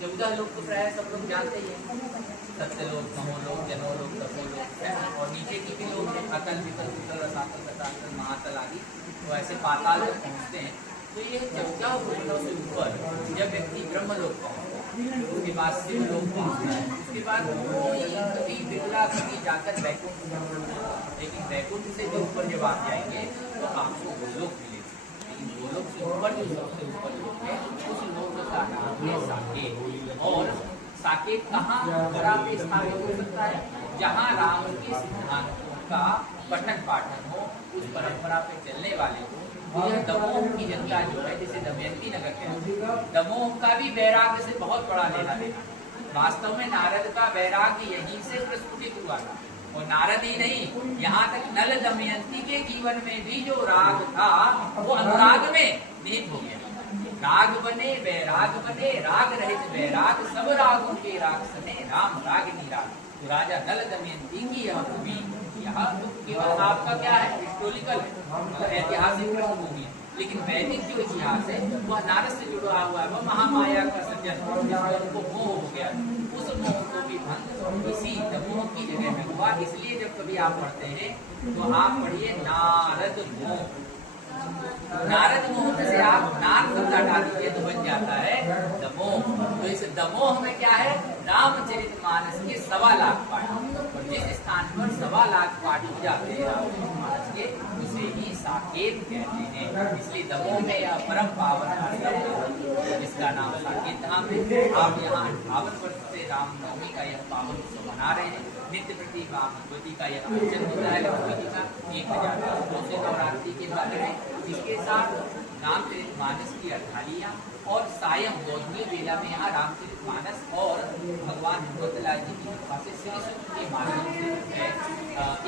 14 लोग तो प्राय सब लोग जानते ही हैं, सत्यलोक, तमोलोक, जनोलोक, तपोलोक है ना। और नीचे की भी लोग हैं, अतल, वितल, कुतल, रसातल, रसातल, महातल आदि, तो ऐसे पाताल तक पहुँचते हैं। तो ये 14 भुवनों से ऊपर जब व्यक्ति ब्रह्मलोक पहुँचता है, उसके बाद शिवलोक पहुँचता है, उसके बाद कोई कभी बिरला कभी जाकर वैकुंठ, लेकिन वैकुंठ से जो ऊपर जब आप जाएंगे तो आपको गोलोक मिलेगा। लेकिन गोलोक से ऊपर जो सबसे ऊपर लोक है उस लोक का नाम है साकेत। और साकेत कहाँ पे स्थापित हो सकता है? जहाँ राम के सिद्धांतों का पठन पाठन हो, उस परंपरा पे चलने वाले हो। तो यह दमोह की जनता जो है, जैसे दमयंती नगर के, दमोह का भी वैराग्य से बहुत बड़ा लेना देना। वास्तव में नारद का वैराग्य यहीं से प्रस्फुटित हुआ था। और नारद ही नहीं, यहाँ तक नल दमयंती के जीवन में भी जो राग था वो अनुराग में निहित हो गया। राग बने वैराग बने, राग रहित वैराग, सब रागों के राग सने, राम रागिनी राग। तो राजा नल दमयंती की यह भूमि, यहाँ तो केवल आपका क्या है, हिस्टोरिकल है, ऐतिहासिक पृष्ठभूमि है। लेकिन वैदिक जो इतिहास है वह नारद से जुड़ा हुआ है। वह महामाया का सृजन, उनको मोह हो गया, उस मोह को भी भंग इसी दमोह की जगह में हुआ। इसलिए जब कभी आप पढ़ते हैं तो आप पढ़िए नारद मोह। नारद मोह से आप नार शब्द हटा दीजिए तो बन जाता है दमोह। तो इस दमोह में क्या है, रामचरितमानस के 1.25 लाख पाठ। और जिस स्थान पर 1.25 लाख पाठ हो जाते हैं रामचरितमानस के, उसे ही साकेत कहते हैं। इसलिए दमोह में यह परम पावन आश्रम जिसका नाम साकेत धाम है। आप यहाँ 58 वर्ष से रामनवमी का यह पावन उत्सव मना रहे हैं। नित्य प्रति माँ भगवती का यह अर्चन होता है। भगवती का 1200 से नवरात्रि के बाद है। इसके साथ रामचरितमानस की अर्थालियाँ और सायं गोधूली बेला में यहाँ रामचरितमानस और भगवान भगवतलाल जी की कृपा से श्री सूक्त के माध्यम से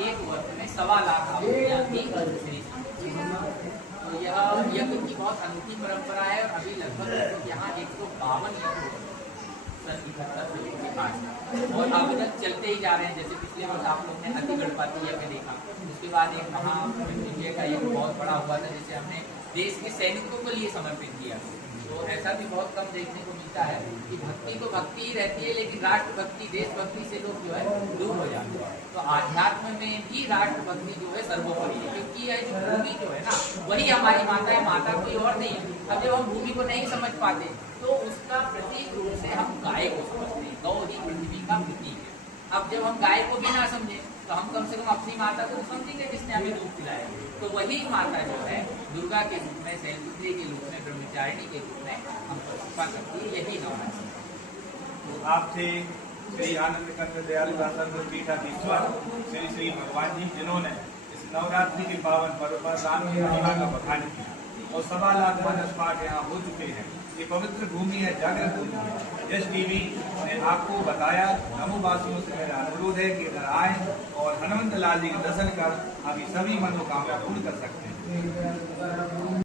एक वर्ष में 1.25 लाख आहुतियाँ दी। तो यह यज्ञ की बहुत अनूठी परंपरा है। और अभी लगभग यहाँ 152 यज्ञ और अब तक चलते ही जा रहे हैं। जैसे पिछले वर्ष आप लोग ने अति गणपति यज्ञ देखा, उसके बाद एक महामृत्युंजय का यज्ञ बहुत बड़ा हुआ था, जिसे हमने देश के सैनिकों के लिए समर्पित किया। तो ऐसा भी बहुत कम देखने को मिलता है कि भक्ति तो भक्ति ही रहती है, लेकिन राष्ट्रभक्ति देशभक्ति से लोग जो है दूर हो जाते हैं। तो आध्यात्म में भी राष्ट्रभक्ति जो है सर्वोपरि है, क्योंकि यह जो भूमि जो है ना, वही हमारी माता है, माता कोई और नहीं है। अब जब हम भूमि को नहीं समझ पाते तो उसका प्रतीक रूप से हम गाय को समझते हैं। गौ ही पृथ्वी का प्रतीक है। अब जब हम गाय को भी ना समझे तो हम कम से कम अपनी माता को समझेंगे जिसने हमें दूध पिलाया। तो वही माता जो है दुर्गा के रूप में, शैलपुत्री के रूप में, ब्रह्मचारिणी के रूप में हमको कृपा करती है। यही नवरात्रि। तो आपसे श्री आनंद कंद दयालु दासन पीठाधीश्वर श्री श्री भगवान जी, जिन्होंने इस नवरात्रि के पावन पर्व पर राम की महिमा का बखान किया और 1.25 लाख मानस पाठ यहाँ हो चुके हैं। ये पवित्र भूमि है, जागृत भूमि है। यश टीवी ने आपको बताया। नमोवासियों से मेरा अनुरोध है कि इधर आए और हनुमंत लाल जी के दर्शन कर अभी सभी मनोकामना पूर्ण कर सकते हैं।